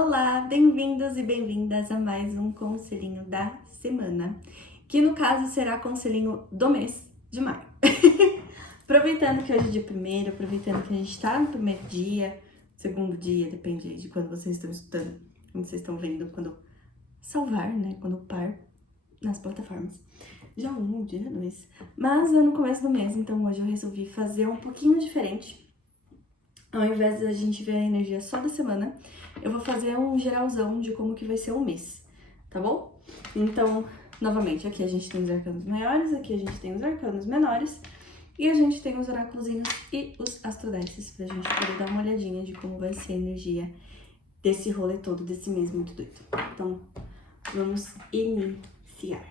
Olá, bem-vindos e bem-vindas a mais um conselhinho da semana, que no caso será conselhinho do mês de maio. Aproveitando que hoje é dia primeiro, aproveitando que a gente tá no primeiro dia, segundo dia, depende de quando vocês estão escutando, quando vocês estão vendo, quando salvar, né, quando par nas plataformas. Já dia 2, mas é no começo do mês, então hoje eu resolvi fazer um pouquinho diferente. Ao invés de a gente ver a energia só da semana, eu vou fazer um geralzão de como que vai ser o mês, tá bom? Então, novamente, aqui a gente tem os arcanos maiores, aqui a gente tem os arcanos menores, e a gente tem os oráculozinhos e os astrodeces, pra gente poder dar uma olhadinha de como vai ser a energia desse rolê todo, desse mês muito doido. Então, vamos iniciar.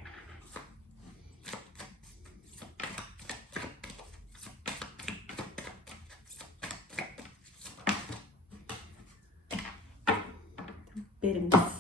Temperança.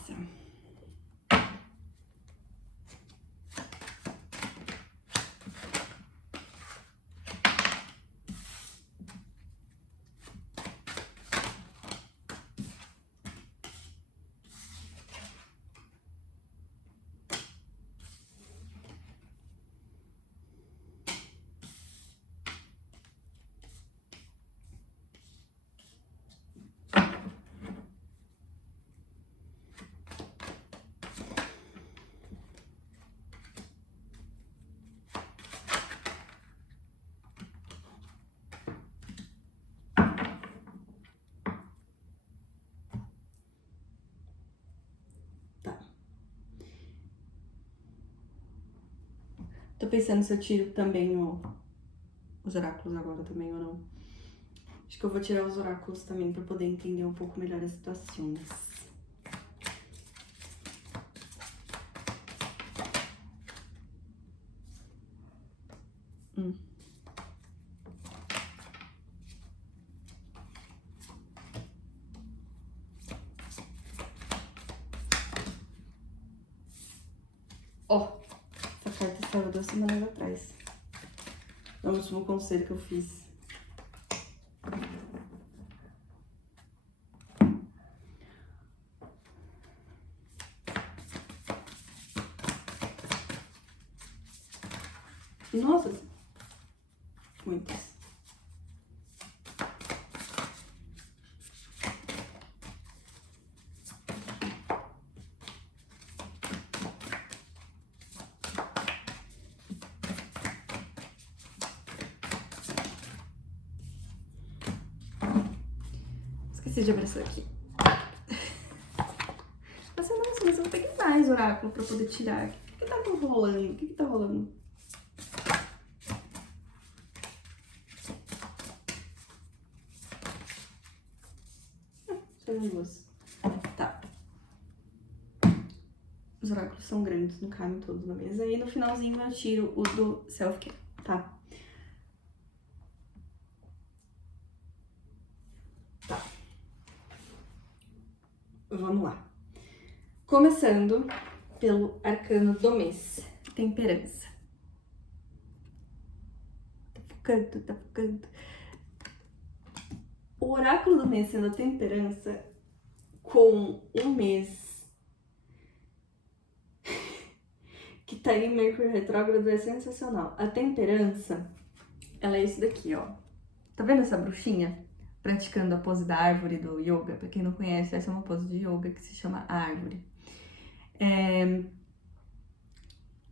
Tô pensando se eu tiro também os oráculos agora também ou não. Acho que eu vou tirar os oráculos também pra poder entender um pouco melhor as situações. Ó, essa carta saiu 2 semanas atrás. É o último conselho que eu fiz. Nossa, muitas. Esqueci de abraçar aqui. Nossa, mas eu vou ter que mais oráculo pra poder tirar. O que tá rolando? O que tá rolando? Só duas. Tá. Os oráculos são grandes, não cabem todos na mesa. E no finalzinho eu tiro o do self-care, tá? Tá. Vamos lá. Começando pelo arcano do mês, temperança. Tá ficando. O oráculo do mês sendo a temperança, com um mês que tá aí Mercúrio retrógrado, é sensacional. A temperança, ela é isso daqui, ó. Tá vendo essa bruxinha praticando a pose da árvore do yoga? Pra quem não conhece, essa é uma pose de yoga que se chama árvore.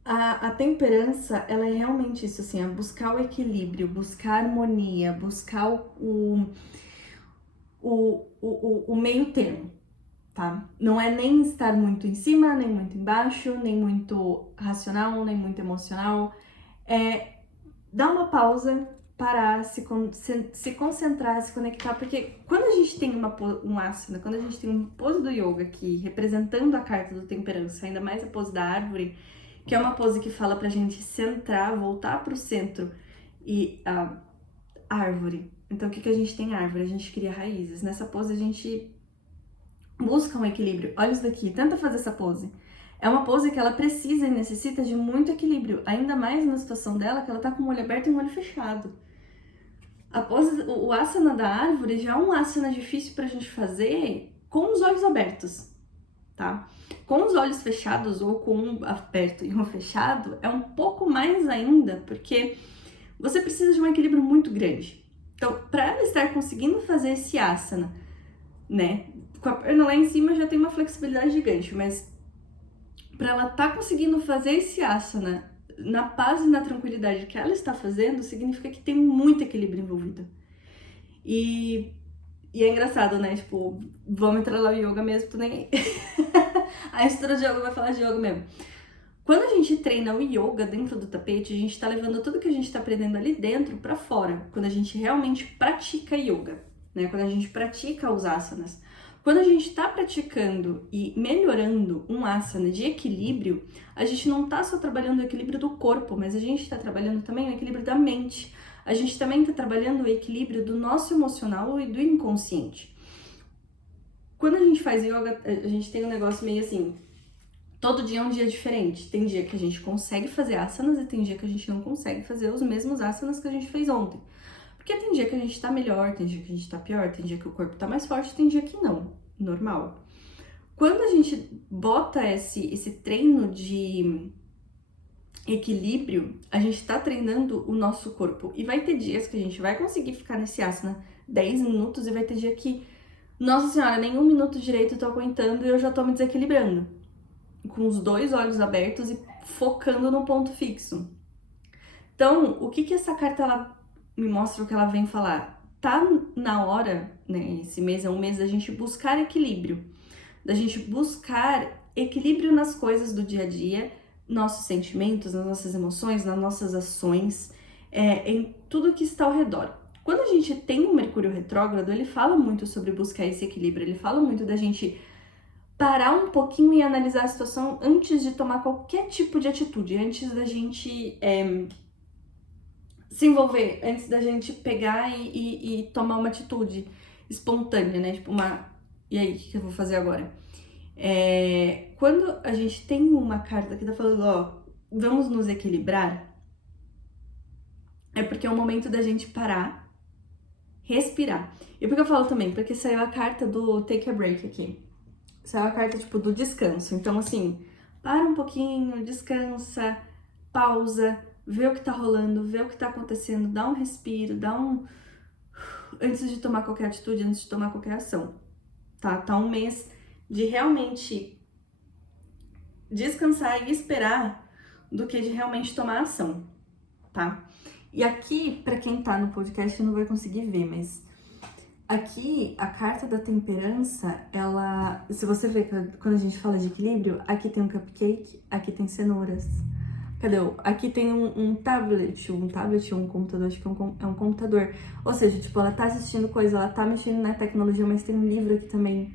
A temperança, ela é realmente isso, assim, é buscar o equilíbrio, buscar a harmonia, buscar o meio termo, tá? Não é nem estar muito em cima, nem muito embaixo, nem muito racional, nem muito emocional. É dar uma pausa, parar, se concentrar, se conectar, porque quando a gente tem um asana, quando a gente tem uma pose do yoga aqui, representando a carta do temperança, ainda mais a pose da árvore, que é uma pose que fala pra gente centrar, voltar pro centro e a árvore. Então, o que a gente tem árvore? A gente cria raízes. Nessa pose, a gente busca um equilíbrio. Olha isso daqui, tenta fazer essa pose. É uma pose que ela precisa e necessita de muito equilíbrio, ainda mais na situação dela, que ela tá com o olho aberto e um olho fechado. A pose, o asana da árvore já é um asana difícil pra gente fazer com os olhos abertos, tá? Com os olhos fechados ou com um aberto e um fechado é um pouco mais ainda, porque você precisa de um equilíbrio muito grande. Então, para ela estar conseguindo fazer esse asana, né, com a perna lá em cima já tem uma flexibilidade gigante, mas para ela estar conseguindo fazer esse asana na paz e na tranquilidade que ela está fazendo, significa que tem muito equilíbrio envolvido. E é engraçado, né? Tipo, vamos entrar lá no yoga mesmo, tu nem... A instrutora de yoga vai falar de yoga mesmo. Quando a gente treina o yoga dentro do tapete, a gente tá levando tudo que a gente tá aprendendo ali dentro pra fora. Quando a gente realmente pratica yoga, né? Quando a gente pratica os asanas. Quando a gente tá praticando e melhorando um asana de equilíbrio, a gente não tá só trabalhando o equilíbrio do corpo, mas a gente tá trabalhando também o equilíbrio da mente. A gente também tá trabalhando o equilíbrio do nosso emocional e do inconsciente. Quando a gente faz yoga, a gente tem um negócio meio assim, todo dia é um dia diferente. Tem dia que a gente consegue fazer asanas e tem dia que a gente não consegue fazer os mesmos asanas que a gente fez ontem. Porque tem dia que a gente tá melhor, tem dia que a gente tá pior, tem dia que o corpo tá mais forte, tem dia que não. Normal. Quando a gente bota esse treino de equilíbrio, a gente tá treinando o nosso corpo. E vai ter dias que a gente vai conseguir ficar nesse asana 10 minutos e vai ter dia que, nossa senhora, nem 1 minuto direito eu tô aguentando e eu já tô me desequilibrando. Com os 2 olhos abertos e focando no ponto fixo. Então, o que essa carta ela me mostra, o que ela vem falar? Tá na hora, né? Esse mês é um mês da gente buscar equilíbrio. Da gente buscar equilíbrio nas coisas do dia a dia, nossos sentimentos, nas nossas emoções, nas nossas ações, em tudo que está ao redor. Quando a gente tem um Mercúrio retrógrado, ele fala muito sobre buscar esse equilíbrio, ele fala muito da gente parar um pouquinho e analisar a situação antes de tomar qualquer tipo de atitude, antes da gente se envolver, antes da gente pegar e tomar uma atitude espontânea, né? Tipo e aí, o que eu vou fazer agora? Quando a gente tem uma carta que tá falando, ó, vamos nos equilibrar, é porque é o momento da gente parar, respirar. E por que eu falo também? Porque saiu a carta do take a break aqui. Saiu a carta, tipo, do descanso. Então, assim, para um pouquinho, descansa, pausa, vê o que tá rolando, vê o que tá acontecendo, dá um respiro, antes de tomar qualquer atitude, antes de tomar qualquer ação, tá? Tá um mês de realmente descansar e esperar do que de realmente tomar ação, tá? E aqui, pra quem tá no podcast não vai conseguir ver, mas aqui a carta da temperança, ela, se você ver quando a gente fala de equilíbrio, aqui tem um cupcake, aqui tem cenouras. Cadê? Aqui tem um tablet ou um computador, acho que é um computador. Ou seja, tipo, ela tá assistindo coisa, ela tá mexendo na tecnologia, mas tem um livro aqui também,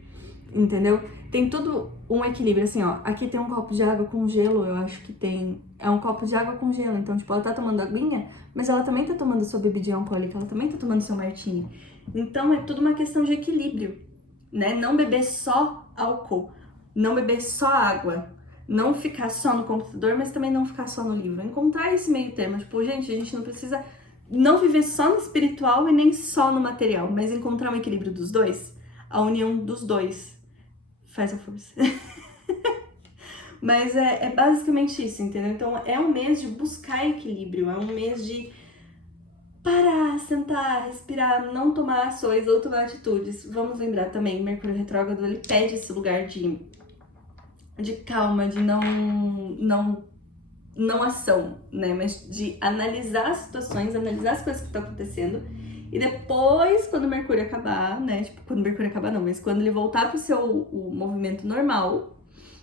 entendeu? Tem tudo um equilíbrio, assim, ó. Aqui tem um copo de água com gelo, eu acho que tem... É um copo de água com gelo, então, tipo, ela tá tomando aguinha, mas ela também tá tomando sua bebidinha alcoólica, ela também tá tomando seu martini. Então, é tudo uma questão de equilíbrio, né? Não beber só álcool, não beber só água, não ficar só no computador, mas também não ficar só no livro. Encontrar esse meio termo, tipo, gente, a gente não precisa não viver só no espiritual e nem só no material, mas encontrar um equilíbrio dos dois, a união dos dois faz a força. Mas é basicamente isso, entendeu? Então é um mês de buscar equilíbrio, é um mês de parar, sentar, respirar, não tomar ações ou tomar atitudes. Vamos lembrar também, Mercúrio retrógrado, ele pede esse lugar de calma, de não ação, né? Mas de analisar as situações, analisar as coisas que estão acontecendo. E depois, quando o Mercúrio acabar, né? Tipo, quando o Mercúrio acabar não, mas quando ele voltar pro o movimento normal,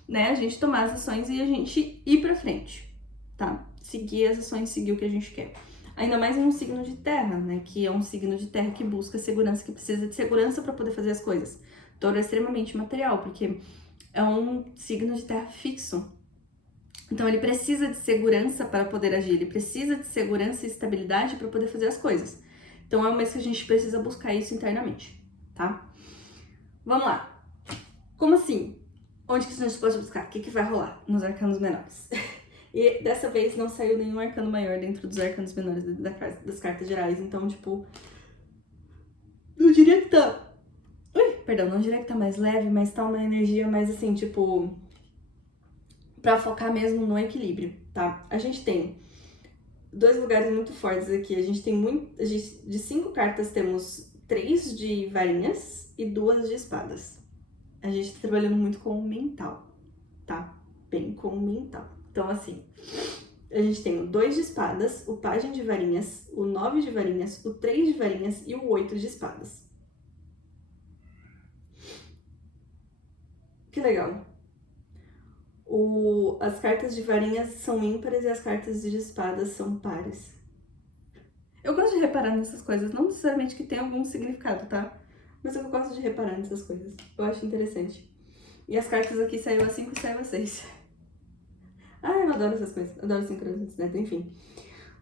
né? A gente tomar as ações e a gente ir pra frente, tá? Seguir as ações, seguir o que a gente quer. Ainda mais em um signo de terra, né? Que é um signo de terra que busca segurança, que precisa de segurança para poder fazer as coisas. Touro é extremamente material, porque é um signo de terra fixo. Então ele precisa de segurança para poder agir, ele precisa de segurança e estabilidade para poder fazer as coisas. Então é um mês que a gente precisa buscar isso internamente, tá? Vamos lá. Como assim? Onde que a gente pode buscar? O que vai rolar nos arcanos menores? E dessa vez não saiu nenhum arcano maior dentro dos arcanos menores das cartas gerais. Então, tipo, eu diria que tá... Ui! não diria que tá mais leve, mas tá uma energia mais assim, tipo, pra focar mesmo no equilíbrio, tá? A gente tem 2 lugares muito fortes aqui. A gente tem de 5 cartas, temos 3 de varinhas e 2 de espadas. A gente tá trabalhando muito com o mental, tá? Bem com o mental. Então, assim, a gente tem o 2 de espadas, o pajem de varinhas, o 9 de varinhas, o 3 de varinhas e o 8 de espadas. Que legal. As cartas de varinhas são ímpares e as cartas de espadas são pares. Eu gosto de reparar nessas coisas, não necessariamente que tenha algum significado, tá? Mas eu gosto de reparar nessas coisas. Eu acho interessante. E as cartas aqui saiu a 5 e saiu a 6. Ah, eu adoro essas coisas. Adoro sincronicidade, enfim.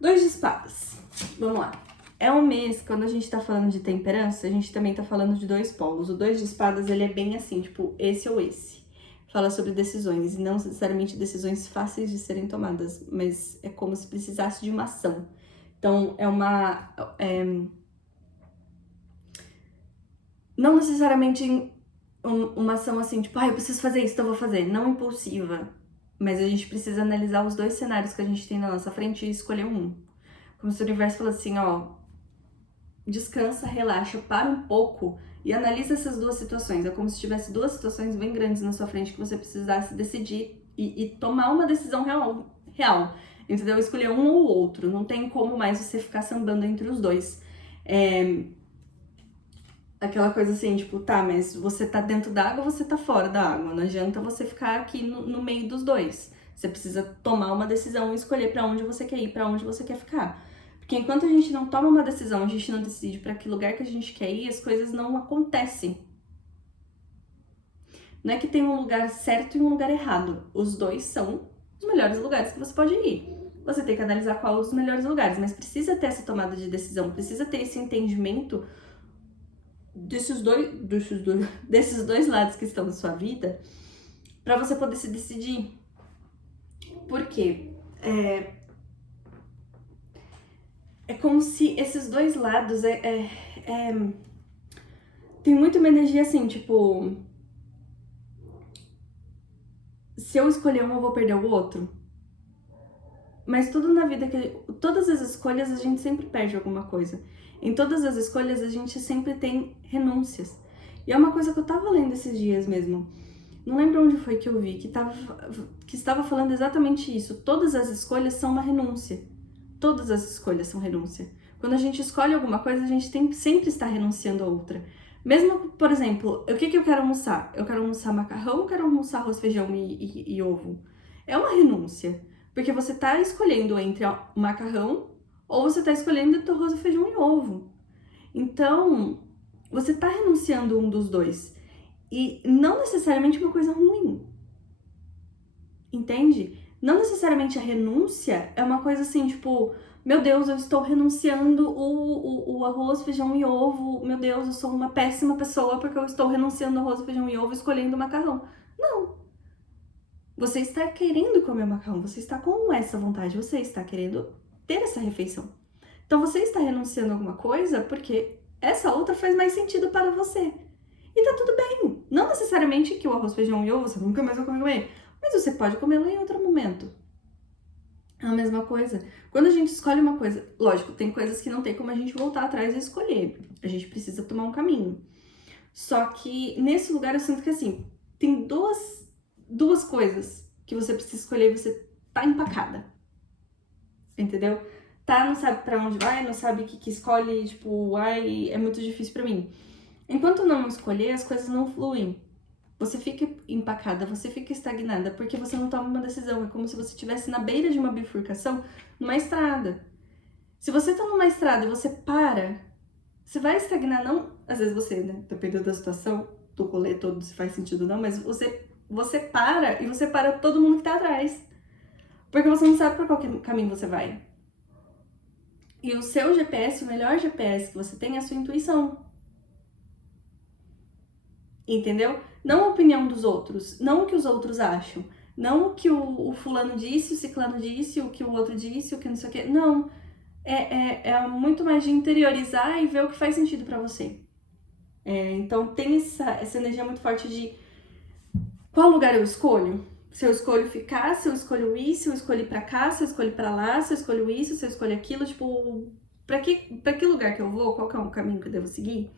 2 de espadas. Vamos lá. É um mês, quando a gente tá falando de temperança, a gente também tá falando de 2 polos. O 2 de espadas, ele é bem assim, tipo, esse ou esse. Fala sobre decisões, e não necessariamente decisões fáceis de serem tomadas, mas é como se precisasse de uma ação. Então, não necessariamente uma ação assim, tipo, eu preciso fazer isso, então eu vou fazer. Não impulsiva, mas a gente precisa analisar os 2 cenários que a gente tem na nossa frente e escolher um. Como se o universo falasse assim, descansa, relaxa, para um pouco e analisa essas 2 situações. É como se tivesse 2 situações bem grandes na sua frente que você precisasse decidir e tomar uma decisão real. Entendeu? Escolher um ou outro. Não tem como mais você ficar sambando entre os 2. Aquela coisa assim, tipo, tá, mas você tá dentro da água ou você tá fora da água? Não adianta você ficar aqui no meio dos 2. Você precisa tomar uma decisão e escolher pra onde você quer ir, pra onde você quer ficar. Porque enquanto a gente não toma uma decisão, a gente não decide pra que lugar que a gente quer ir, as coisas não acontecem. Não é que tem um lugar certo e um lugar errado. Os 2 são os melhores lugares que você pode ir. Você tem que analisar qual é os melhores lugares, mas precisa ter essa tomada de decisão, precisa ter esse entendimento desses dois lados que estão na sua vida, para você poder se decidir. Por quê? É como se esses 2 lados tem muito uma energia assim, tipo, se eu escolher um, eu vou perder o outro. Mas tudo na vida, todas as escolhas a gente sempre perde alguma coisa. Em todas as escolhas a gente sempre tem renúncias. E é uma coisa que eu tava lendo esses dias mesmo. Não lembro onde foi que eu vi, que estava falando exatamente isso. Todas as escolhas são uma renúncia. Todas as escolhas são renúncia. Quando a gente escolhe alguma coisa, a gente tem que sempre estar renunciando a outra. Mesmo, por exemplo, o que eu quero almoçar? Eu quero almoçar macarrão ou quero almoçar arroz, feijão e ovo? É uma renúncia. Porque você tá escolhendo entre o macarrão ou você tá escolhendo entre arroz, feijão e ovo. Então, você tá renunciando um dos 2. E não necessariamente uma coisa ruim. Entende? Não necessariamente a renúncia é uma coisa assim, tipo, meu Deus, eu estou renunciando o arroz, feijão e ovo. Meu Deus, eu sou uma péssima pessoa porque eu estou renunciando arroz, feijão e ovo escolhendo macarrão. Não. Você está querendo comer macarrão, você está com essa vontade, você está querendo ter essa refeição. Então você está renunciando a alguma coisa porque essa outra faz mais sentido para você. E tá tudo bem. Não necessariamente que o arroz, feijão e ovo você nunca mais vai comer, mas você pode comê-lo em outro momento. É a mesma coisa. Quando a gente escolhe uma coisa, lógico, tem coisas que não tem como a gente voltar atrás e escolher. A gente precisa tomar um caminho. Só que nesse lugar eu sinto que assim, tem duas coisas que você precisa escolher e você tá empacada. Entendeu? Não sabe pra onde vai, não sabe o que escolhe, tipo, é muito difícil pra mim. Enquanto não escolher, as coisas não fluem. Você fica empacada, você fica estagnada, porque você não toma uma decisão. É como se você estivesse na beira de uma bifurcação, numa estrada. Se você tá numa estrada e você para, você vai estagnar, não... Às vezes você, né, dependendo da situação, do rolê todo, se faz sentido não, mas você para e você para todo mundo que tá atrás. Porque você não sabe pra qual caminho você vai. E o seu GPS, o melhor GPS que você tem é a sua intuição. Entendeu? Não a opinião dos outros, não o que os outros acham, não o que o fulano disse, o ciclano disse, o que o outro disse, o que não sei o que. Não. É muito mais de interiorizar e ver o que faz sentido pra você. Então tem essa energia muito forte de qual lugar eu escolho? Se eu escolho ficar, se eu escolho ir, se eu escolho ir pra cá, se eu escolho ir pra lá, se eu escolho isso, se eu escolho aquilo, tipo, pra que lugar que eu vou? Qual que é o caminho que eu devo seguir?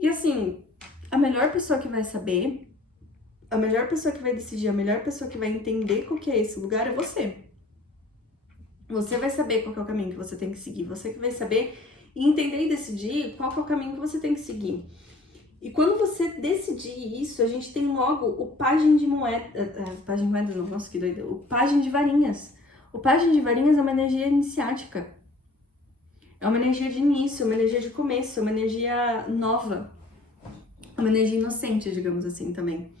E assim, a melhor pessoa que vai saber, a melhor pessoa que vai decidir, a melhor pessoa que vai entender qual que é esse lugar é você. Você vai saber qual que é o caminho que você tem que seguir, você que vai saber e entender e decidir qual que é o caminho que você tem que seguir. E quando você decidir isso, a gente tem logo o pajem de moeda. Pajem de moeda não, nossa, que doido. O pajem de varinhas. O pajem de varinhas é uma energia iniciática. É uma energia de início, uma energia de começo, uma energia nova. Uma energia inocente, digamos assim, também.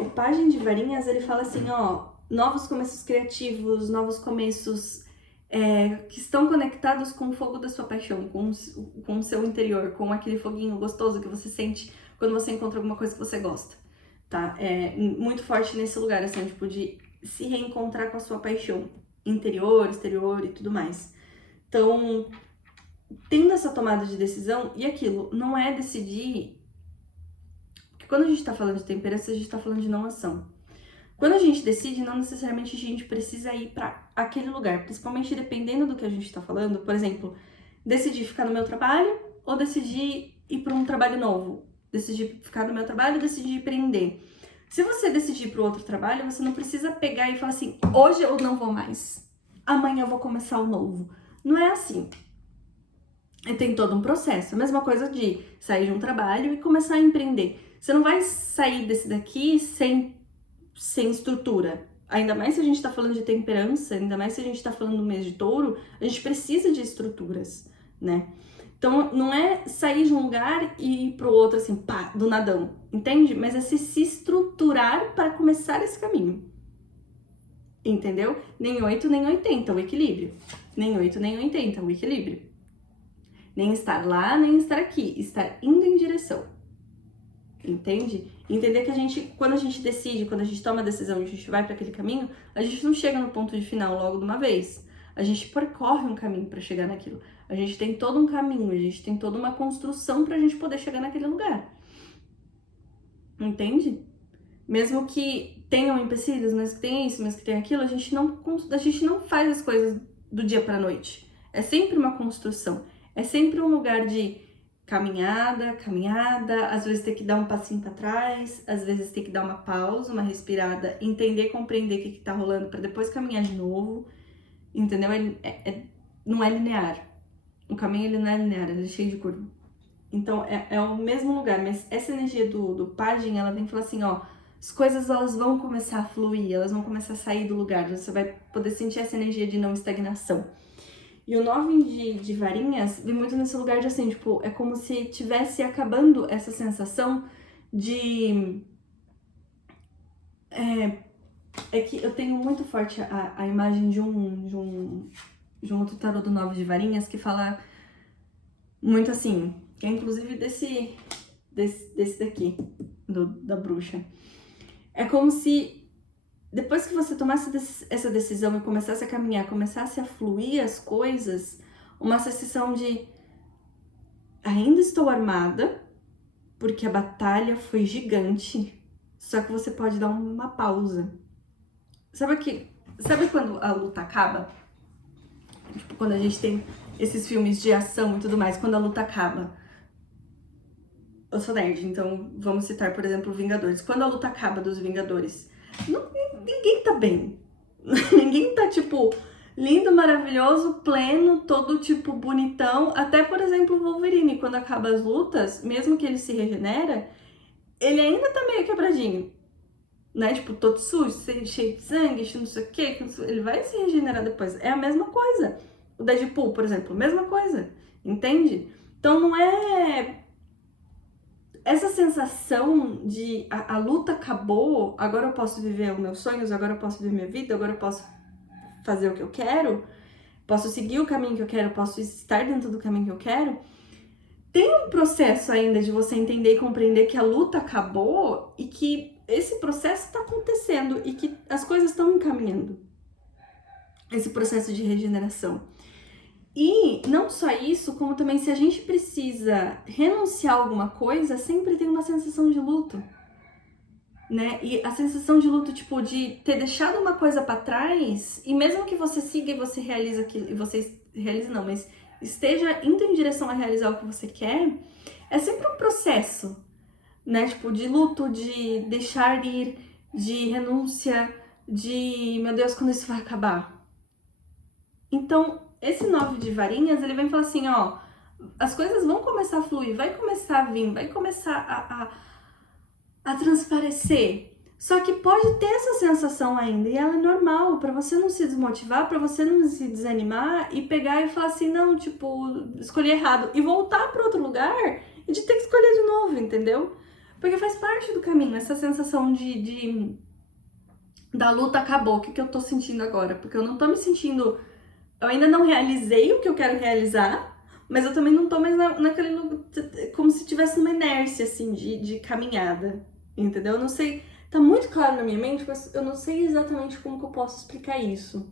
O pajem de varinhas, ele fala assim, ó, novos começos criativos, novos começos que estão conectados com o fogo da sua paixão, com o seu interior, com aquele foguinho gostoso que você sente quando você encontra alguma coisa que você gosta, tá? Muito forte nesse lugar, assim, tipo, de se reencontrar com a sua paixão interior, exterior e tudo mais. Então, tendo essa tomada de decisão, e aquilo, não é decidir... Porque quando a gente tá falando de temperança, a gente tá falando de não ação. Quando a gente decide, não necessariamente a gente precisa ir para aquele lugar, principalmente dependendo do que a gente está falando. Por exemplo, decidir ficar no meu trabalho ou decidir ir para um trabalho novo. Decidir ficar no meu trabalho ou decidir empreender. Se você decidir para o outro trabalho, você não precisa pegar e falar assim, hoje eu não vou mais, amanhã eu vou começar o novo. Não é assim. Tem todo um processo. A mesma coisa de sair de um trabalho e começar a empreender. Você não vai sair desse daqui sem estrutura. Ainda mais se a gente tá falando de temperança, ainda mais se a gente tá falando do mês de touro, a gente precisa de estruturas, né? Então, não é sair de um lugar e ir pro outro assim, pá, do nadão, entende? Mas é se estruturar para começar esse caminho. Entendeu? Nem 8, nem 80, o equilíbrio. Nem 8, nem 80, o equilíbrio. Nem estar lá, nem estar aqui. Estar indo em direção. Entende? Entender que a gente, quando a gente decide, quando a gente toma a decisão e a gente vai para aquele caminho, a gente não chega no ponto de final logo de uma vez. A gente percorre um caminho para chegar naquilo. A gente tem todo um caminho, a gente tem toda uma construção para a gente poder chegar naquele lugar. Entende? Mesmo que tenham empecilhos, mesmo que tenha isso, mesmo que tenha aquilo, a gente não faz as coisas do dia para noite. É sempre uma construção. É sempre um lugar de caminhada, às vezes tem que dar um passinho para trás, às vezes tem que dar uma pausa, uma respirada, entender, compreender o que tá rolando para depois caminhar de novo, entendeu? Não é linear. O caminho ele não é linear, ele é cheio de curva. Então é o mesmo lugar, mas essa energia do pajem, ela vem falar assim, ó, as coisas elas vão começar a fluir, elas vão começar a sair do lugar, você vai poder sentir essa energia de não estagnação. E o 9 de varinhas vem muito nesse lugar de assim, tipo, é como se tivesse acabando essa sensação de... É que eu tenho muito forte a imagem de um outro tarô do 9 de varinhas que fala muito assim, que é inclusive desse daqui, da bruxa. É como se depois que você tomasse essa decisão e começasse a caminhar, começasse a fluir as coisas, uma sensação de ainda estou armada, porque a batalha foi gigante, só que você pode dar uma pausa. Sabe quando a luta acaba? Tipo, quando a gente tem esses filmes de ação e tudo mais, quando a luta acaba. Eu sou nerd, então vamos citar, por exemplo, Vingadores. Quando a luta acaba dos Vingadores, ninguém tá bem. Ninguém tá, tipo, lindo, maravilhoso, pleno, todo, tipo, bonitão. Até, por exemplo, o Wolverine, quando acaba as lutas, mesmo que ele se regenera, ele ainda tá meio quebradinho. Né? Tipo, todo sujo, cheio de sangue, não sei o quê. Ele vai se regenerar depois. É a mesma coisa. O Deadpool, por exemplo, mesma coisa. Entende? Então, não é... Essa sensação de a luta acabou, agora eu posso viver os meus sonhos, agora eu posso viver minha vida, agora eu posso fazer o que eu quero, posso seguir o caminho que eu quero, posso estar dentro do caminho que eu quero. Tem um processo ainda de você entender e compreender que a luta acabou e que esse processo está acontecendo e que as coisas estão encaminhando. Esse processo de regeneração. E não só isso, como também se a gente precisa renunciar a alguma coisa, sempre tem uma sensação de luto, né? E a sensação de luto, tipo, de ter deixado uma coisa pra trás, e mesmo que você siga e você realize aquilo, e você realize não, mas esteja indo em direção a realizar o que você quer, é sempre um processo, né? Tipo, de luto, de deixar ir, de renúncia, de, meu Deus, quando isso vai acabar? Então, esse 9 de varinhas, ele vem falar assim, ó, as coisas vão começar a fluir, vai começar a vir, vai começar a transparecer. Só que pode ter essa sensação ainda, e ela é normal, pra você não se desmotivar, pra você não se desanimar e pegar e falar assim, não, tipo, escolhi errado, e voltar pra outro lugar e de ter que escolher de novo, entendeu? Porque faz parte do caminho, essa sensação da luta acabou, o que eu tô sentindo agora? Porque eu não tô me sentindo, eu ainda não realizei o que eu quero realizar, mas eu também não tô mais naquele lugar, como se tivesse uma inércia, assim, de caminhada, entendeu? Eu não sei, tá muito claro na minha mente, mas eu não sei exatamente como que eu posso explicar isso.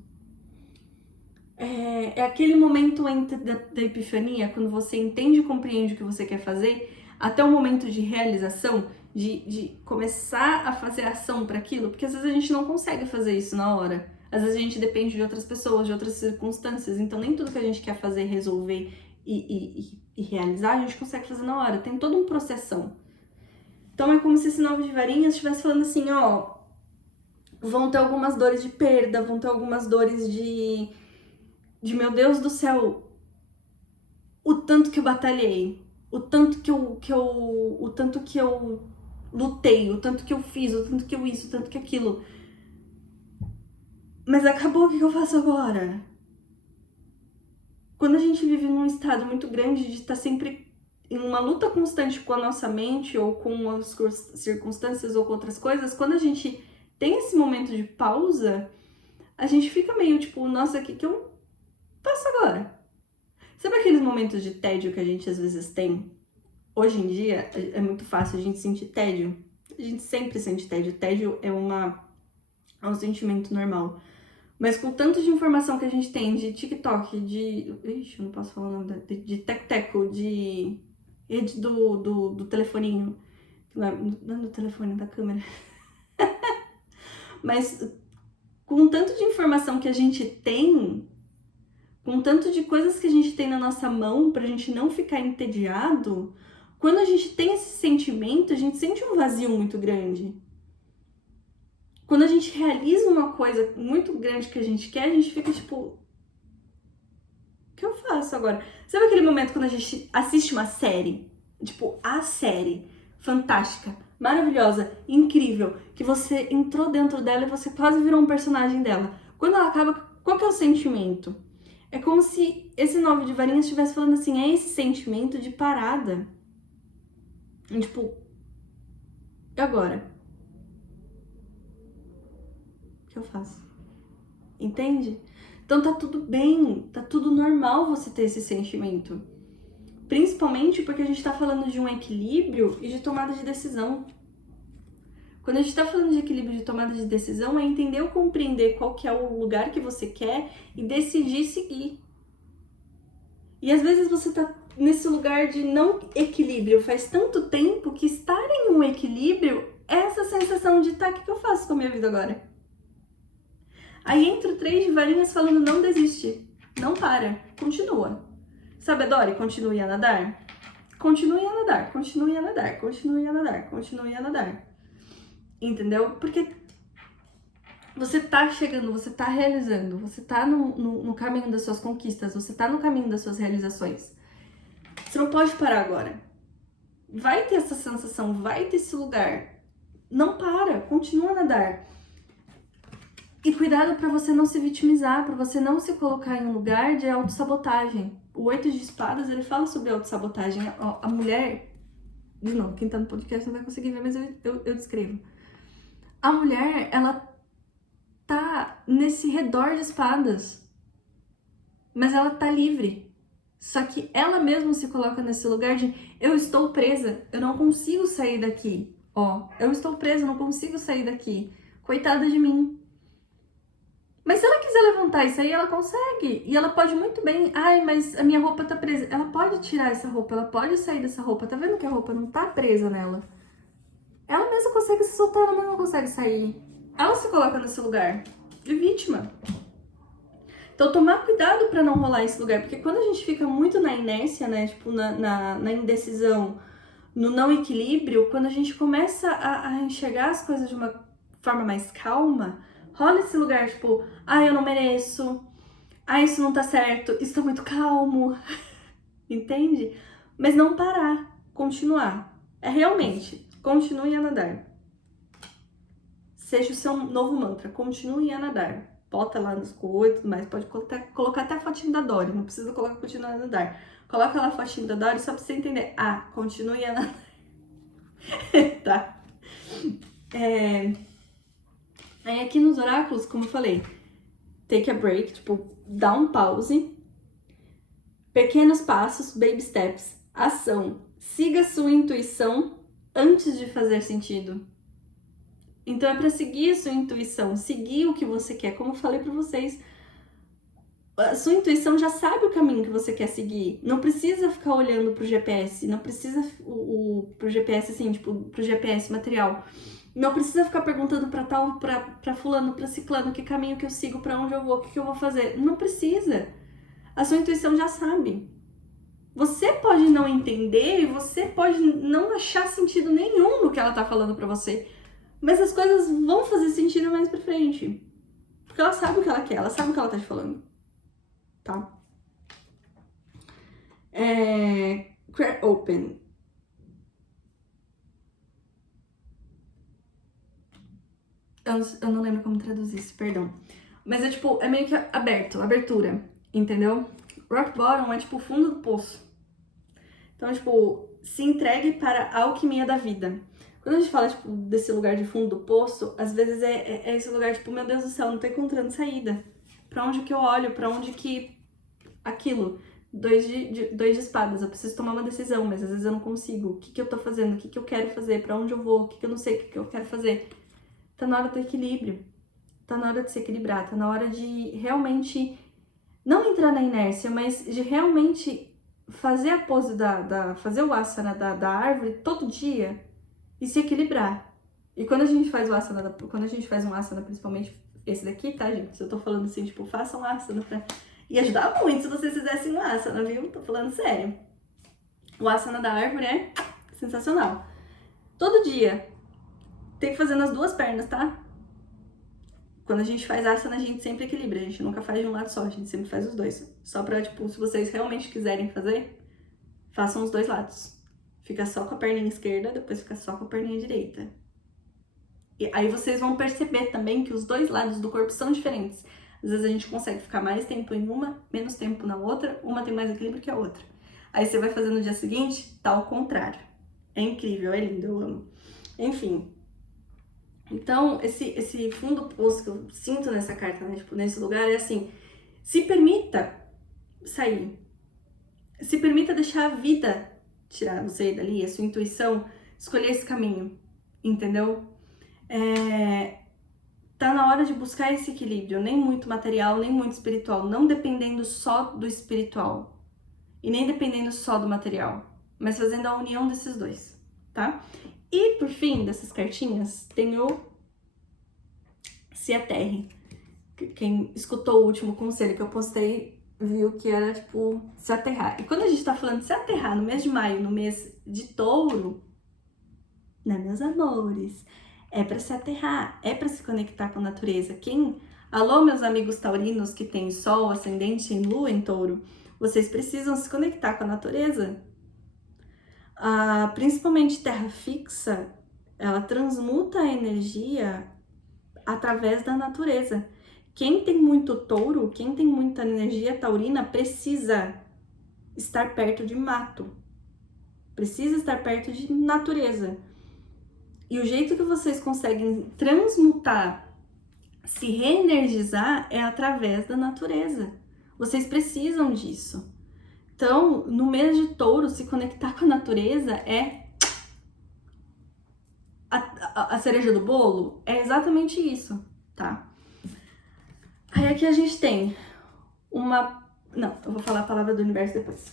É aquele momento entre da epifania, quando você entende e compreende o que você quer fazer, até o momento de realização, de começar a fazer ação para aquilo, porque às vezes a gente não consegue fazer isso na hora. Às vezes a gente depende de outras pessoas, de outras circunstâncias, então nem tudo que a gente quer fazer, resolver e realizar, a gente consegue fazer na hora. Tem todo um processão. Então é como se esse 9 de varinhas estivesse falando assim, ó, vão ter algumas dores de perda, vão ter algumas dores de meu Deus do céu, o tanto que eu batalhei, o tanto que eu lutei, o tanto que eu fiz, o tanto que eu isso, o tanto que aquilo. Mas acabou, o que eu faço agora? Quando a gente vive num estado muito grande de estar sempre em uma luta constante com a nossa mente ou com as circunstâncias ou com outras coisas, quando a gente tem esse momento de pausa, a gente fica meio tipo, nossa, o que eu faço agora? Sabe aqueles momentos de tédio que a gente às vezes tem? Hoje em dia é muito fácil a gente sentir tédio. A gente sempre sente tédio. Tédio é um sentimento normal. Mas com tanto de informação que a gente tem de TikTok, de... Ixi, eu não posso falar o nome de teco-teco, de rede do telefoninho. Não é do telefone, da câmera. Mas com tanto de informação que a gente tem, com tanto de coisas que a gente tem na nossa mão pra gente não ficar entediado, quando a gente tem esse sentimento, a gente sente um vazio muito grande. Quando a gente realiza uma coisa muito grande que a gente quer, a gente fica tipo, o que eu faço agora? Sabe aquele momento quando a gente assiste uma série? Tipo, a série fantástica, maravilhosa, incrível, que você entrou dentro dela e você quase virou um personagem dela. Quando ela acaba, qual que é o sentimento? É como se esse 9 de varinhas estivesse falando assim, é esse sentimento de parada. Tipo, e agora? O que eu faço? Entende? Então tá tudo bem, tá tudo normal você ter esse sentimento. Principalmente porque a gente tá falando de um equilíbrio e de tomada de decisão. Quando a gente tá falando de equilíbrio de tomada de decisão, é entender ou compreender qual que é o lugar que você quer e decidir seguir. E às vezes você tá nesse lugar de não equilíbrio faz tanto tempo que estar em um equilíbrio é essa sensação de tá, o que eu faço com a minha vida agora? Aí entra o 3 de varinhas falando não desiste, não para, continua. Sabe a Dory, continue a nadar? Continue a nadar, continue a nadar, continue a nadar, continue a nadar. Entendeu? Porque você tá chegando, você tá realizando, você tá no caminho das suas conquistas, você tá no caminho das suas realizações. Você não pode parar agora. Vai ter essa sensação, vai ter esse lugar. Não para, continua a nadar. E cuidado para você não se vitimizar, para você não se colocar em um lugar de autossabotagem. O 8 de espadas, ele fala sobre autossabotagem. A mulher, de novo, quem tá no podcast não vai conseguir ver, mas eu descrevo. A mulher, ela tá nesse redor de espadas, mas ela tá livre. Só que ela mesma se coloca nesse lugar de eu estou presa, eu não consigo sair daqui. Ó, eu estou presa, eu não consigo sair daqui. Coitada de mim. Mas se ela quiser levantar isso aí, ela consegue. E ela pode muito bem, ai, mas a minha roupa tá presa. Ela pode tirar essa roupa, ela pode sair dessa roupa. Tá vendo que a roupa não tá presa nela? Ela mesma consegue se soltar, ela mesma consegue sair. Ela se coloca nesse lugar de vítima. Então, tomar cuidado pra não rolar esse lugar. Porque quando a gente fica muito na inércia, né? Tipo, na indecisão, no não equilíbrio, quando a gente começa a enxergar as coisas de uma forma mais calma, rola esse lugar, tipo, eu não mereço, isso não tá certo, isso tá muito calmo, entende? Mas não parar, continuar. É realmente, continue a nadar. Seja o seu novo mantra, continue a nadar. Bota lá nos coisas, mas pode colocar até a fotinho da Dory, não precisa colocar continue a nadar. Coloca lá a fotinho da Dory só pra você entender. Continue a nadar. Tá? Aí aqui nos oráculos, como eu falei, take a break, tipo, dá um pause. Pequenos passos, baby steps, ação. Siga sua intuição antes de fazer sentido. Então é pra seguir a sua intuição, seguir o que você quer. Como eu falei pra vocês, a sua intuição já sabe o caminho que você quer seguir. Não precisa ficar olhando pro GPS, não precisa pro GPS assim, tipo, pro GPS material. Não precisa ficar perguntando pra fulano, pra ciclano, que caminho que eu sigo, pra onde eu vou, o que eu vou fazer. Não precisa. A sua intuição já sabe. Você pode não entender e você pode não achar sentido nenhum no que ela tá falando pra você. Mas as coisas vão fazer sentido mais pra frente. Porque ela sabe o que ela quer, ela sabe o que ela tá te falando. Tá? Clear open. Eu não lembro como traduzir isso, perdão. Mas é tipo, é meio que aberto, abertura, entendeu? Rock bottom é tipo o fundo do poço. Então, tipo, se entregue para a alquimia da vida. Quando a gente fala, tipo, desse lugar de fundo do poço, às vezes é esse lugar, tipo, meu Deus do céu, não tô encontrando saída. Pra onde que eu olho? Pra onde que... Aquilo. Dois de espadas, eu preciso tomar uma decisão, mas às vezes eu não consigo. O que eu tô fazendo? O que eu quero fazer? Pra onde eu vou? O que eu não sei? O que eu quero fazer? Tá na hora do equilíbrio. Tá na hora de se equilibrar. Tá na hora de realmente não entrar na inércia, mas de realmente fazer a pose fazer o asana da árvore todo dia e se equilibrar. E quando a gente faz o asana, quando a gente faz um asana, principalmente esse daqui, tá, gente? Se eu tô falando assim, tipo, façam um asana pra... Ia ajudar muito se vocês fizessem um asana, viu? Tô falando sério. O asana da árvore é sensacional. Todo dia tem que fazer nas duas pernas, tá? Quando a gente faz asana, a gente sempre equilibra. A gente nunca faz de um lado só, a gente sempre faz os dois. Só pra, tipo, se vocês realmente quiserem fazer, façam os dois lados. Fica só com a perninha esquerda, depois fica só com a perninha direita. E aí vocês vão perceber também que os dois lados do corpo são diferentes. Às vezes a gente consegue ficar mais tempo em uma, menos tempo na outra, uma tem mais equilíbrio que a outra. Aí você vai fazer no dia seguinte, tá ao contrário. É incrível, é lindo, eu amo. Enfim. Então, esse fundo do poço que eu sinto nessa carta, né? Tipo, nesse lugar, é assim, se permita sair. Se permita deixar a vida tirar você dali, a sua intuição, escolher esse caminho, entendeu? Tá na hora de buscar esse equilíbrio, nem muito material, nem muito espiritual, não dependendo só do espiritual e nem dependendo só do material, mas fazendo a união desses dois, tá? E por fim, dessas cartinhas, tem o Se Aterre. Quem escutou o último conselho que eu postei viu que era, tipo, se aterrar. E quando a gente tá falando de se aterrar no mês de maio, no mês de touro, né, meus amores? É pra se aterrar, é pra se conectar com a natureza. Alô, meus amigos taurinos que têm sol, ascendente em lua em touro, vocês precisam se conectar com a natureza. Principalmente terra fixa, ela transmuta a energia através da natureza. Quem tem muito touro, quem tem muita energia taurina, precisa estar perto de mato. Precisa estar perto de natureza. E o jeito que vocês conseguem transmutar, se reenergizar, é através da natureza. Vocês precisam disso. Então, no mês de touro, se conectar com a natureza é a cereja do bolo. É exatamente isso, tá? Aí aqui a gente tem uma... Não, eu vou falar a palavra do universo depois.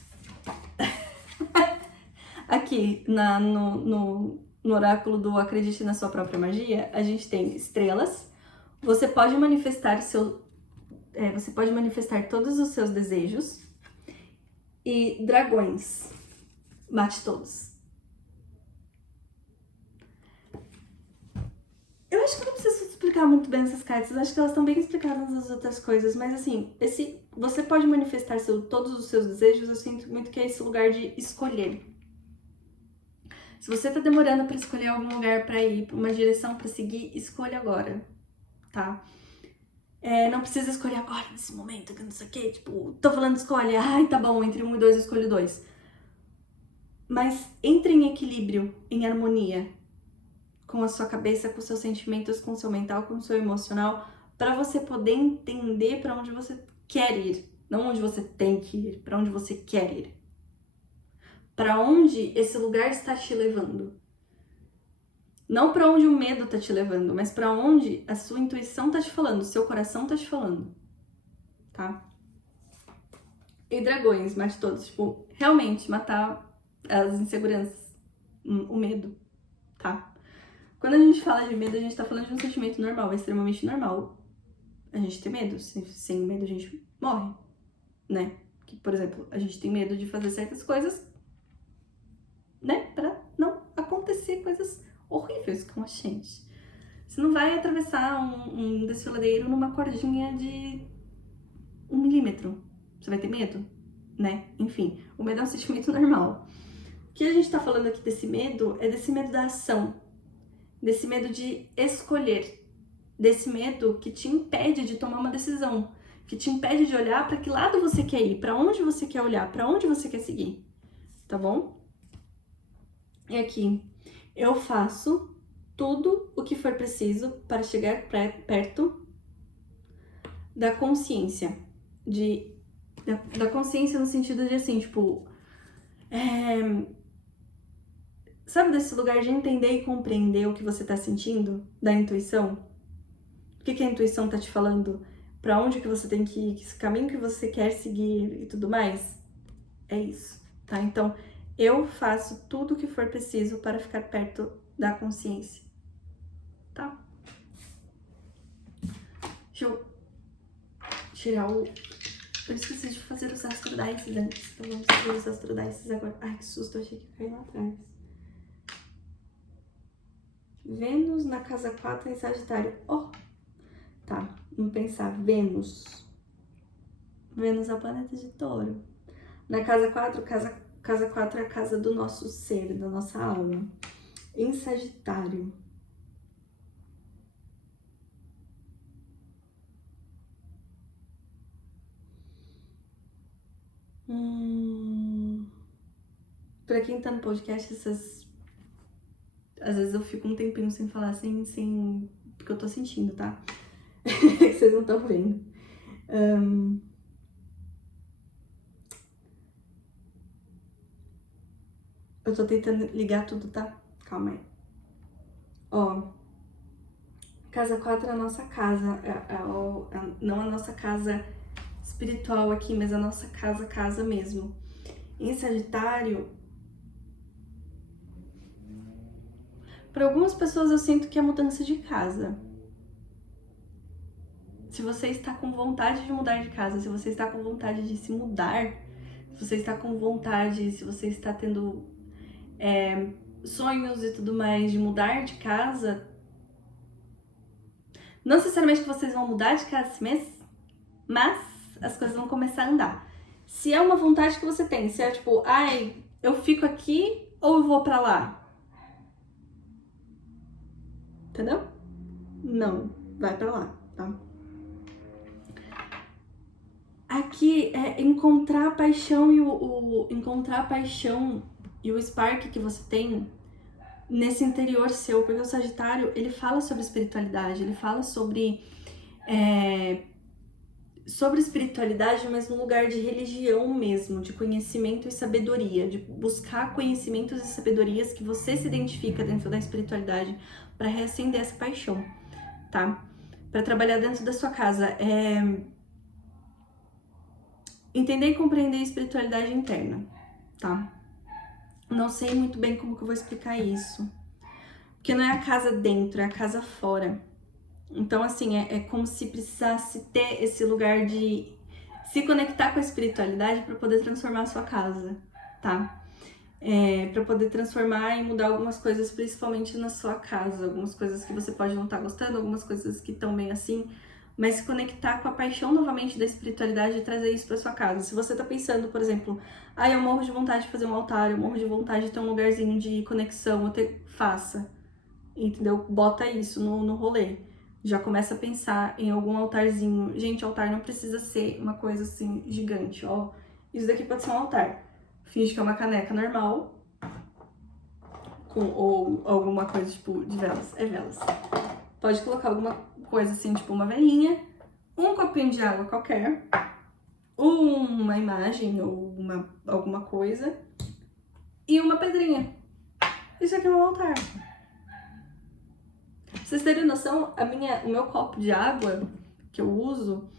Aqui no oráculo do Acredite na Sua Própria Magia, a gente tem estrelas. Você pode manifestar você pode manifestar todos os seus desejos. E dragões. Mate todos. Eu acho que eu não preciso explicar muito bem essas cartas. Acho que elas estão bem explicadas nas outras coisas. Mas assim, você pode manifestar todos os seus desejos. Eu sinto muito que é esse lugar de escolher. Se você tá demorando pra escolher algum lugar pra ir, pra uma direção pra seguir, escolha agora, tá? Não precisa escolher agora, nesse momento, que não sei o que, tipo, tô falando escolhe, ai, tá bom, entre 1 e 2 eu escolho 2. Mas entre em equilíbrio, em harmonia, com a sua cabeça, com os seus sentimentos, com o seu mental, com o seu emocional, pra você poder entender pra onde você quer ir. Não onde você tem que ir, pra onde você quer ir. Pra onde esse lugar está te levando. Não pra onde o medo tá te levando, mas pra onde a sua intuição tá te falando, o seu coração tá te falando, tá? E dragões, mate todos, tipo, realmente matar as inseguranças, o medo, tá? Quando a gente fala de medo, a gente tá falando de um sentimento normal, extremamente normal. A gente tem medo, sem medo a gente morre, né? Que, por exemplo, a gente tem medo de fazer certas coisas, né? Pra não acontecer coisas horríveis com a gente. Você não vai atravessar um desfiladeiro numa cordinha de 1 milímetro. Você vai ter medo, né? Enfim, o medo é um sentimento normal. O que a gente tá falando aqui desse medo é desse medo da ação, desse medo de escolher, desse medo que te impede de tomar uma decisão, que te impede de olhar para que lado você quer ir, para onde você quer olhar, para onde você quer seguir, tá bom? E aqui, eu faço tudo o que for preciso para chegar perto da consciência. Da consciência no sentido de assim, tipo... sabe desse lugar de entender e compreender o que você tá sentindo? Da intuição? O que a intuição tá te falando? Pra onde que você tem que ir? Que caminho que você quer seguir e tudo mais? É isso, tá? Então, eu faço tudo o que for preciso para ficar perto da consciência, tá? Deixa eu tirar o... Eu esqueci de fazer os astrodices antes, então vamos fazer os astrodices agora. Ai, que susto, eu achei que ia cair lá atrás. Vênus na casa 4 em Sagitário. Oh! Tá, vamos pensar. Vênus. Vênus é o planeta de Touro. Na casa 4, casa 4 é a casa do nosso ser, da nossa alma. Em Sagitário. Pra quem tá no podcast, às vezes eu fico um tempinho sem falar, porque eu tô sentindo, tá? Que vocês não estão vendo. Eu tô tentando ligar tudo, tá? Calma aí. Ó, casa 4 é a nossa casa, não a nossa casa espiritual aqui, mas a nossa casa mesmo. Em Sagitário, para algumas pessoas eu sinto que é mudança de casa. Se você está com vontade de mudar de casa, se você está com vontade de se mudar, se você está com vontade, se você está tendo sonhos e tudo mais de mudar de casa, não necessariamente que vocês vão mudar de casa esse mês, mas as coisas vão começar a andar. Se é uma vontade que você tem, se é tipo, ai, eu fico aqui ou eu vou pra lá? Entendeu? Não, vai pra lá, tá? Aqui é encontrar a paixão encontrar a paixão e o spark que você tem nesse interior seu, porque o Sagitário, ele fala sobre espiritualidade, ele fala sobre espiritualidade, mas num lugar de religião mesmo, de conhecimento e sabedoria, de buscar conhecimentos e sabedorias que você se identifica dentro da espiritualidade para reacender essa paixão, tá? para trabalhar dentro da sua casa, é entender e compreender a espiritualidade interna, tá? Não sei muito bem como que eu vou explicar isso, porque não é a casa dentro, é a casa fora. Então, assim, é como se precisasse ter esse lugar de se conectar com a espiritualidade para poder transformar a sua casa, tá? Para poder transformar e mudar algumas coisas, principalmente na sua casa. Algumas coisas que você pode não estar gostando, algumas coisas que estão bem assim, mas se conectar com a paixão novamente da espiritualidade e trazer isso para sua casa. Se você tá pensando, por exemplo, eu morro de vontade de fazer um altar, eu morro de vontade de ter um lugarzinho de conexão, faça, entendeu? Bota isso no rolê. Já começa a pensar em algum altarzinho. Gente, altar não precisa ser uma coisa assim gigante, ó. Isso daqui pode ser um altar. Finge que é uma caneca normal, ou alguma coisa tipo de velas. É velas. Pode colocar alguma coisa assim, tipo uma velinha, um copinho de água qualquer, uma imagem ou alguma coisa e uma pedrinha. Isso aqui é um altar. Pra vocês terem noção, o meu copo de água que eu uso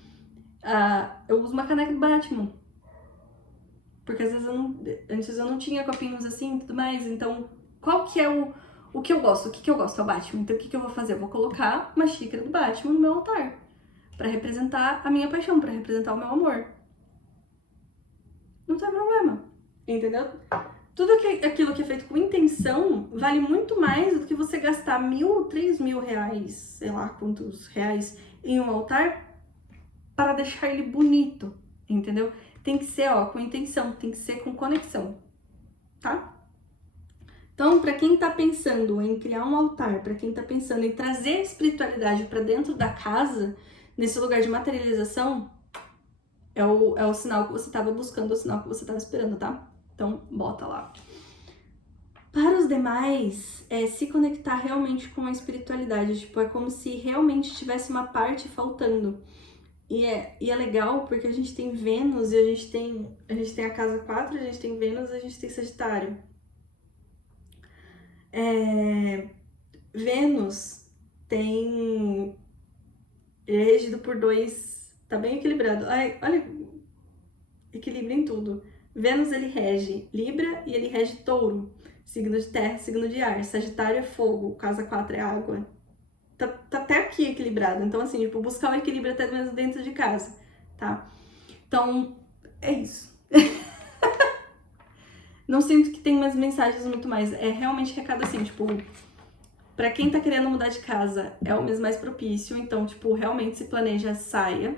uma caneca do Batman. Porque às vezes antes eu não tinha copinhos assim e tudo mais, então qual que é o que eu gosto? O que eu gosto é o Batman, então o que eu vou fazer? Eu vou colocar uma xícara do Batman no meu altar, pra representar a minha paixão, pra representar o meu amor. Não tem problema, entendeu? Tudo aquilo que é feito com intenção vale muito mais do que você gastar 1.000, 3.000 reais, sei lá quantos reais, em um altar para deixar ele bonito, entendeu? Tem que ser, com intenção, tem que ser com conexão, tá? Então, para quem tá pensando em criar um altar, para quem tá pensando em trazer a espiritualidade para dentro da casa, nesse lugar de materialização, é o sinal que você tava buscando, é o sinal que você tava esperando, tá? Então, bota lá. Para os demais, é se conectar realmente com a espiritualidade, tipo, é como se realmente tivesse uma parte faltando. E é legal porque a gente tem Vênus e a gente tem a casa 4, a gente tem Vênus e a gente tem Sagitário. Vênus é regido por dois, tá bem equilibrado. Olha, equilíbrio em tudo. Vênus ele rege Libra e ele rege Touro, signo de terra, signo de ar. Sagitário é fogo, casa 4 é água. Tá até aqui equilibrado. Então, assim, tipo, buscar o equilíbrio até mesmo dentro de casa, tá? Então, é isso. Não sinto que tem umas mensagens muito mais. É realmente recado assim, tipo, pra quem tá querendo mudar de casa, é o mês mais propício. Então, tipo, realmente se planeja, saia.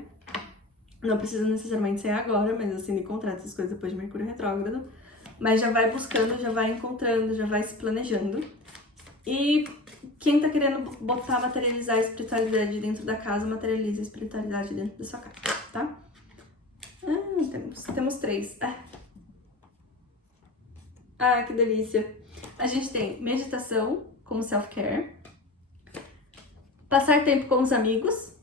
Não precisa necessariamente ser agora, mas assine contrato, essas coisas depois de Mercúrio retrógrado. Mas já vai buscando, já vai encontrando, já vai se planejando. E quem tá querendo materializar a espiritualidade dentro da casa, materializa a espiritualidade dentro da sua casa, tá? Temos 3. Que delícia! A gente tem meditação como self-care, passar tempo com os amigos,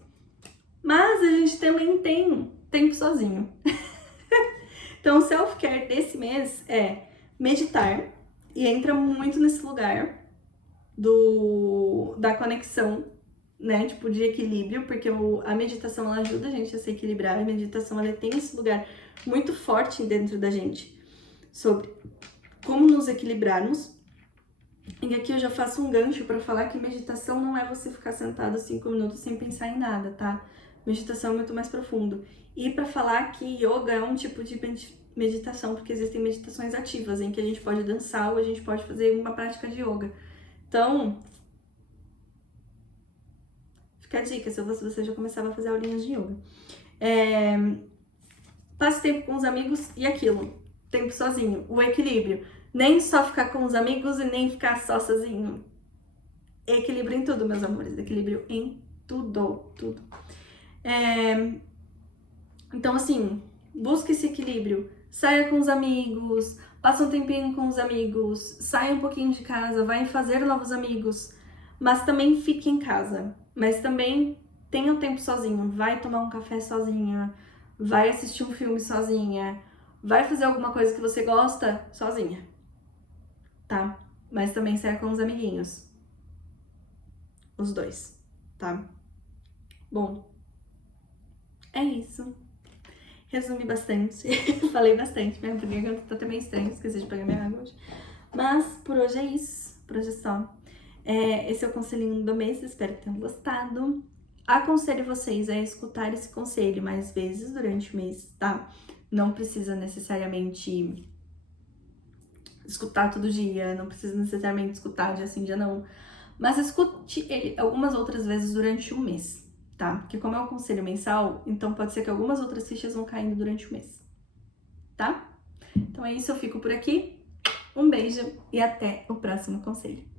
mas a gente também tem tempo sozinho. Então, o self-care desse mês é meditar, e entra muito nesse lugar da conexão, né, tipo, de equilíbrio, porque a meditação, ela ajuda a gente a se equilibrar, a meditação, ela tem esse lugar muito forte dentro da gente, sobre como nos equilibrarmos. E aqui eu já faço um gancho para falar que meditação não é você ficar sentado 5 minutos sem pensar em nada, tá? Meditação é muito mais profundo. E para falar que yoga é um tipo de meditação, porque existem meditações ativas, em que a gente pode dançar ou a gente pode fazer uma prática de yoga. Então, fica a dica, se você já começava a fazer aulinhas de yoga. Passe tempo com os amigos e aquilo, tempo sozinho, o equilíbrio. Nem só ficar com os amigos e nem ficar só sozinho. Equilíbrio em tudo, meus amores. Equilíbrio em tudo, tudo. Então, assim, busque esse equilíbrio. Saia com os amigos, passa um tempinho com os amigos, saia um pouquinho de casa, vai fazer novos amigos, mas também fique em casa. Mas também tenha o tempo sozinho. Vai tomar um café sozinha, vai assistir um filme sozinha, vai fazer alguma coisa que você gosta sozinha. Tá? Mas também saia com os amiguinhos. Os dois, tá? Bom, é isso. Resumi bastante, falei bastante mesmo, porque a garganta tá até meio estranha, esqueci de pegar minha água hoje. Mas por hoje é isso, por hoje é só. Esse é o conselhinho do mês, espero que tenham gostado. Aconselho vocês a escutar esse conselho mais vezes durante o mês, tá? Não precisa necessariamente escutar todo dia, não precisa necessariamente escutar dia sim, dia não. Mas escute ele algumas outras vezes durante o mês, tá? Porque como é um conselho mensal, então pode ser que algumas outras fichas vão caindo durante o mês, tá? Então é isso, eu fico por aqui. Um beijo e até o próximo conselho.